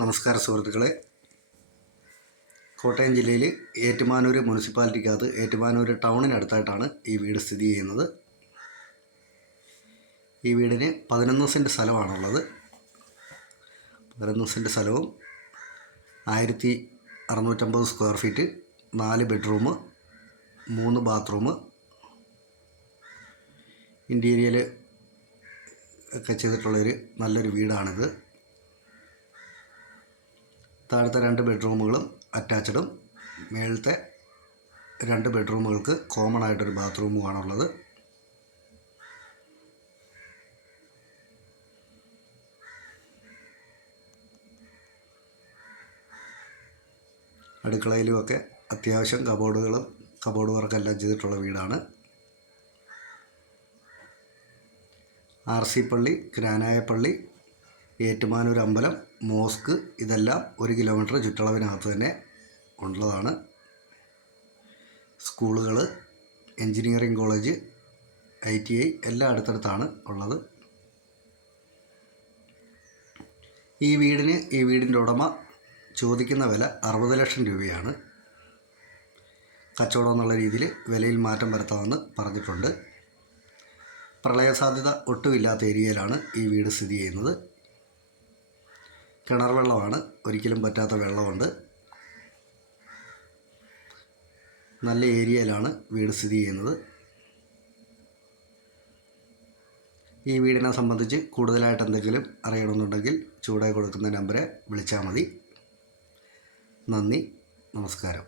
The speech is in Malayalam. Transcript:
നമസ്കാരം സുഹൃത്തുക്കളെ. കോട്ടയം ജില്ലയിൽ ഏറ്റുമാനൂർ മുനിസിപ്പാലിറ്റിക്കകത്ത് ഏറ്റുമാനൂർ ടൗണിനടുത്തായിട്ടാണ് ഈ വീട് സ്ഥിതി ചെയ്യുന്നത്. ഈ വീടിന് 11 സെൻറ്റ് സ്ഥലമാണുള്ളത്. 11 സെൻറ്റ് സ്ഥലവും 1650 square feet, 4 bedroom, 3 bathroom, interior ഒക്കെ ചെയ്തിട്ടുള്ളൊരു നല്ലൊരു വീടാണിത്. താഴത്തെ 2 ബെഡ്റൂമുകളും അറ്റാച്ച്ഡും മേളത്തെ 2 ബെഡ്റൂമുകൾക്ക് കോമൺ ആയിട്ടൊരു ബാത്റൂമുമാണുള്ളത്. അടുക്കളയിലുമൊക്കെ അത്യാവശ്യം കബോർഡ് വർക്കെല്ലാം ചെയ്തിട്ടുള്ള വീടാണ്. RC പള്ളി, ജ്ഞാനായ പള്ളി, ഏറ്റുമാനൂർ അമ്പലം, മോസ്ക് ഇതെല്ലാം 1 കിലോമീറ്റർ ചുറ്റളവിനകത്ത് തന്നെ ഉള്ളതാണ്. സ്കൂളുകൾ, എൻജിനീയറിംഗ് കോളേജ്, ITI എല്ലാം അടുത്തടുത്താണ് ഉള്ളത്. ഈ വീടിൻ്റെ ഉടമ ചോദിക്കുന്ന വില 60 ലക്ഷം രൂപയാണ്. കച്ചവടം എന്നുള്ള രീതിയിൽ വിലയിൽ മാറ്റം വരുത്താമെന്ന് പറഞ്ഞിട്ടുണ്ട്. പ്രളയസാധ്യത ഒട്ടുമില്ലാത്ത ഏരിയയിലാണ് ഈ വീട് സ്ഥിതി ചെയ്യുന്നത്. കിണർ വെള്ളമാണ്, ഒരിക്കലും പറ്റാത്ത വെള്ളമുണ്ട്. നല്ല ഏരിയയിലാണ് വീട് സ്ഥിതി ചെയ്യുന്നത്. ഈ വീടിനെ സംബന്ധിച്ച് കൂടുതലായിട്ട് എന്തെങ്കിലും അറിയണമെന്നുണ്ടെങ്കിൽ ചൂടായി കൊടുക്കുന്ന നമ്പറെ വിളിച്ചാൽ മതി. നന്ദി, നമസ്കാരം.